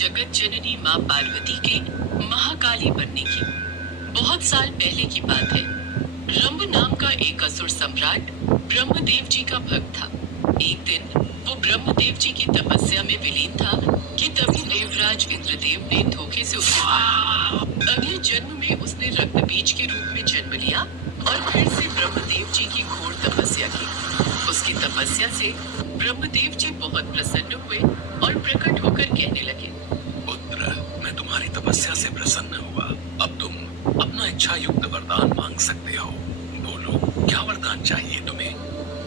जगत जननी माँ पार्वती के महाकाली बनने की। बहुत साल पहले की बात है। रंभ नाम का एक असुर सम्राट ब्रह्मदेव जी का भक्त था। एक दिन वो ब्रह्मदेव जी की तपस्या में विलीन था कि तभी देवराज इंद्रदेव ने धोखे से उसे मार। अगले जन्म में उसने रक्त बीज के रूप में जन्म लिया और फिर से ब्रह्मदेव जी की घोर तपस्या की। उसकी तपस्या से ब्रह्मदेव जी बहुत प्रसन्न हुए और प्रकट होकर कहने लगे, पुत्र, मैं तुम्हारी तपस्या से प्रसन्न हुआ। अब तुम अपना इच्छा युक्त वरदान मांग सकते हो। बोलो, क्या वरदान चाहिए तुम्हें?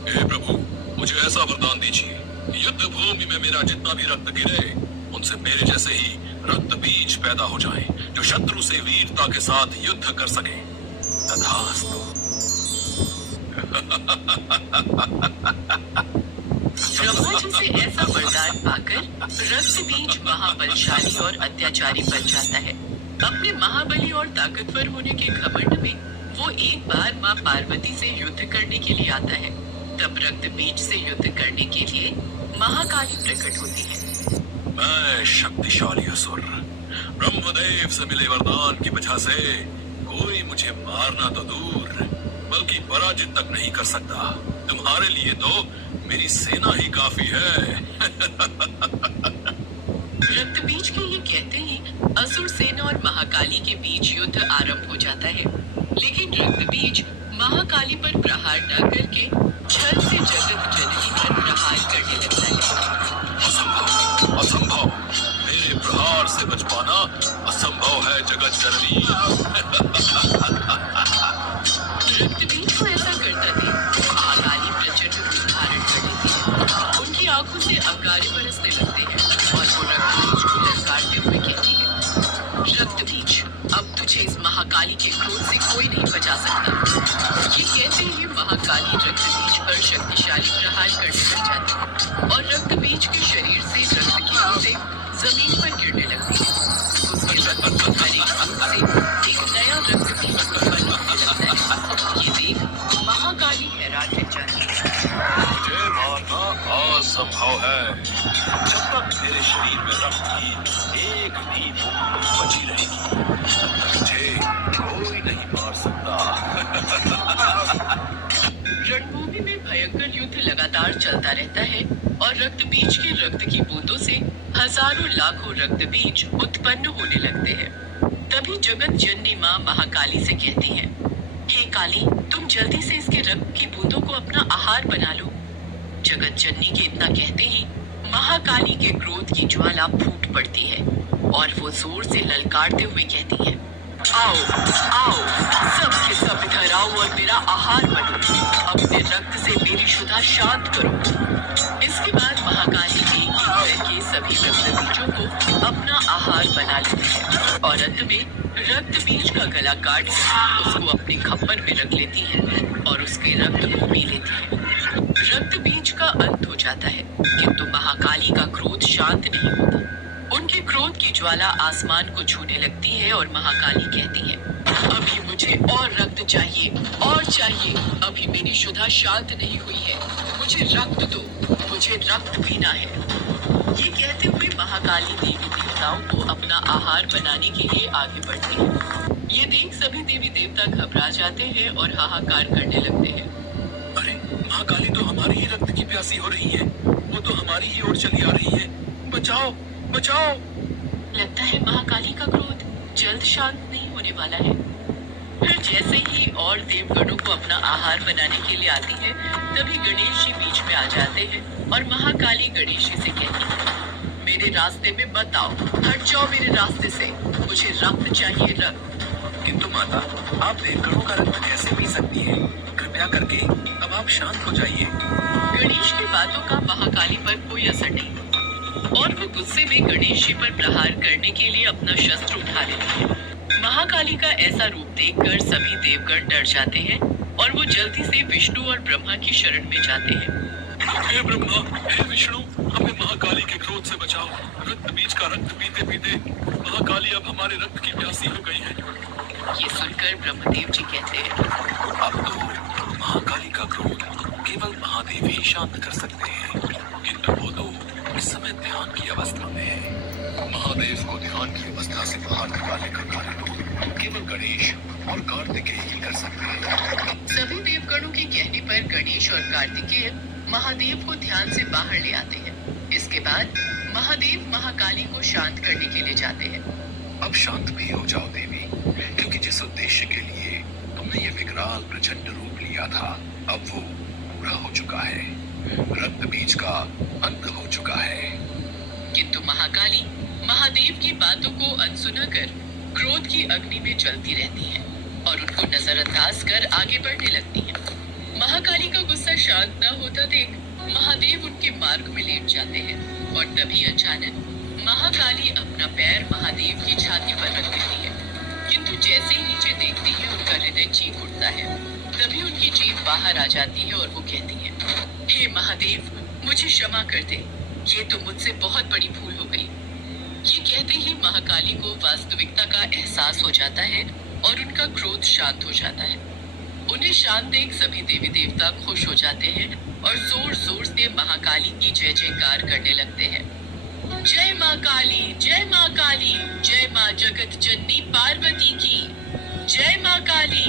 हे प्रभु, मुझे ऐसा वरदान दीजिए, युद्ध भूमि में मेरा जितना भी रक्त गिरे, उनसे मेरे जैसे ही रक्त बीज पैदा हो जाए, जो शत्रु से वीरता के साथ युद्ध कर सके। तथास्तु। ब्रह्मा जी से ऐसा वरदान पाकर रक्त बीज महाबलशाली और अत्याचारी बन जाता है। अपने महाबली और ताकतवर होने के घमंड में वो एक बार माँ पार्वती से युद्ध करने के लिए आता है। तब रक्त बीज से युद्ध करने के लिए महाकाली प्रकट होती है। मैं शक्तिशाली असुर ब्रह्मदेव से मिले वरदान की वजह से कोई मुझे मारना तो दूर, बल्कि पराजित तक नहीं कर सकता। तुम्हारे लिए तो मेरी सेना ही काफी है। रक्त बीज के ये कहते ही असुर सेना और महाकाली के बीच युद्ध आरंभ हो जाता है। लेकिन रक्त बीज महाकाली पर प्रहार न करके छल से जगत जननी पर प्रहार करने लगता है। असंभव, असंभव, मेरे प्रहार से बच पाना असंभव है जगत जननी। रक्त बीज को ऐसा करता देख महाकाली प्रचंड रूप धारण कर लेती है। उनकी आंखों से अंगारे बरसने लगते हैं और वो रक्त बीज को ललकारते हुए कहती है, रक्त बीज, अब तुझे इस महाकाली के क्रोध से कोई नहीं बचा सकता। ये कहते ही महाकाली रक्त बीज पर शक्तिशाली प्रहार करने लग जाती है और रक्त बीज के शरीर से रक्त की बूंदें जमीन पर गिरने लगती है। उसके रक्त की हर एक बूंद से एक नया रक्त बीज उत्पन्न होने लगता है। ये देख महाकाली हैरान रह जाती है। मुझे मारना असंभव है। जब तक मेरे शरीर में रक्त की एक भी बूंद बची रहेगी, तब तक मुझे कोई नहीं मार सकता। रणभूमि में भयंकर युद्ध लगातार चलता रहता है और रक्त बीज के रक्त की बूंदों से हजारों लाखों रक्त बीज उत्पन्न होने लगते हैं। तभी जगत जननी माँ महाकाली से कहती है, हे काली, तुम जल्दी से इसके रक्त की बूंदों को अपना आहार बना लो। जगत जननी के इतना कहते ही महाकाली के क्रोध की ज्वाला फूट पड़ती है और वो जोर से ललकारते हुए कहती है, आओ आओ, सब के सब इधर आओ और मेरा आहार बनो। अपने रक्त से मेरी क्षुधा शांत करो। इसके बाद महाकाली एक एक करके सभी रक्त बीजों को अपना आहार बना लेती है और अंत में रक्त बीज का गला काट उसको अपने खप्पर में रख लेती है और उसके रक्त को पी लेती है। रक्त बीज का अंत हो जाता है, किंतु महाकाली का क्रोध शांत नहीं होता। उनके क्रोध की ज्वाला आसमान को छूने लगती है और महाकाली कहती है, अभी मुझे और रक्त चाहिए और चाहिए। अभी मेरी क्षुधा शांत नहीं हुई है। मुझे रक्त दो, मुझे रक्त पीना है। ये कहते हुए महाकाली देवी देवताओं को अपना आहार बनाने के लिए आगे बढ़ती है। ये देख सभी देवी देवता घबरा जाते हैं और हाहाकार करने लगते हैं। अरे, महाकाली तो हमारी ही रक्त की प्यासी हो रही है। वो तो हमारी ही ओर चली आ रही है। बचाओ, बचाओ। लगता है महाकाली का क्रोध जल्द शांत नहीं होने वाला है। फिर जैसे ही और देवगणों को अपना आहार बनाने के लिए आती है, तभी गणेश जी बीच में आ जाते हैं और महाकाली गणेश जी से कहती है, मेरे रास्ते में मत आओ, हट जाओ मेरे रास्ते से। मुझे रक्त चाहिए, रक्त। किंतु माता, आप देवगणों का रक्त कैसे पी सकती हैं? कृपया करके अब आप शांत हो जाइए। गणेश की बातों का महाकाली पर कोई असर नहीं और वो गुस्से में गणेश जी पर प्रहार करने के लिए अपना शस्त्र उठा लेती है। महाकाली का ऐसा रूप देखकर सभी देवगण डर जाते हैं और वो जल्दी से विष्णु और ब्रह्मा की शरण में जाते हैं। हे ब्रह्मा, हे विष्णु, हमें महाकाली के क्रोध से बचाओ। रक्त बीज का रक्त पीते पीते महाकाली अब हमारे रक्त की प्यासी हो गई है। ये सुनकर ब्रह्मदेव जी कहते हैं, अब तो महाकाली का क्रोध केवल महादेव ही शांत कर सकते हैं, किंतु वो तो इस समय ध्यान की अवस्था में है। महादेव यहाँ से बाहर निकालने का कार्य तो केवल गणेश और कार्तिकेय ही कर सकते हैं। सभी देवगणों के कहने पर गणेश और कार्तिकेय महादेव को ध्यान से बाहर ले आते हैं। इसके बाद महादेव महाकाली को शांत करने के लिए जाते हैं। अब शांत भी हो जाओ देवी, क्योंकि जिस उद्देश्य के लिए तुमने ये विकराल प्रचंड रूप लिया था, अब वो पूरा हो चुका है। रक्त बीज का अंत हो चुका है। किंतु महाकाली महादेव की बातों को अनसुना कर क्रोध की अग्नि में जलती रहती है और उनको नजरअंदाज कर आगे बढ़ने लगती है। महाकाली का गुस्सा शांत न होता देख महादेव उनके मार्ग में लेट जाते हैं और तभी अचानक महाकाली अपना पैर महादेव की छाती पर रख देती है। किंतु जैसे ही नीचे देखती है उनका हृदय चीख उठता है। तभी उनकी जीभ बाहर आ जाती है और वो कहती है, हे महादेव, मुझे क्षमा कर दे, ये तो मुझसे बहुत बड़ी भूल हो गई। ये कहते ही महाकाली को वास्तविकता का एहसास हो जाता है और उनका क्रोध शांत हो जाता है। उन्हें शांत देख सभी देवी देवता खुश हो जाते हैं और जोर जोर से महाकाली की जय जयकार करने लगते हैं। जय माँ काली, जय माँ काली, जय माँ जगत जननी पार्वती की, जय माँ काली।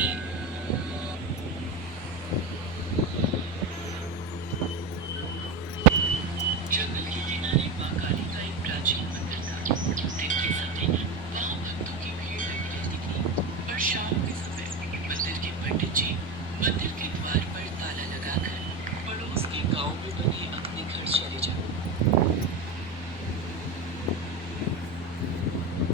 जंगल के किनारे माँ काली का एक प्राचीन मंदिर था। दिन के समय वहाँ भक्तों की भीड़ लगी रहती थी और शाम के समय मंदिर के पंडित जी मंदिर के द्वार पर ताला लगाकर पड़ोस के गांव में बने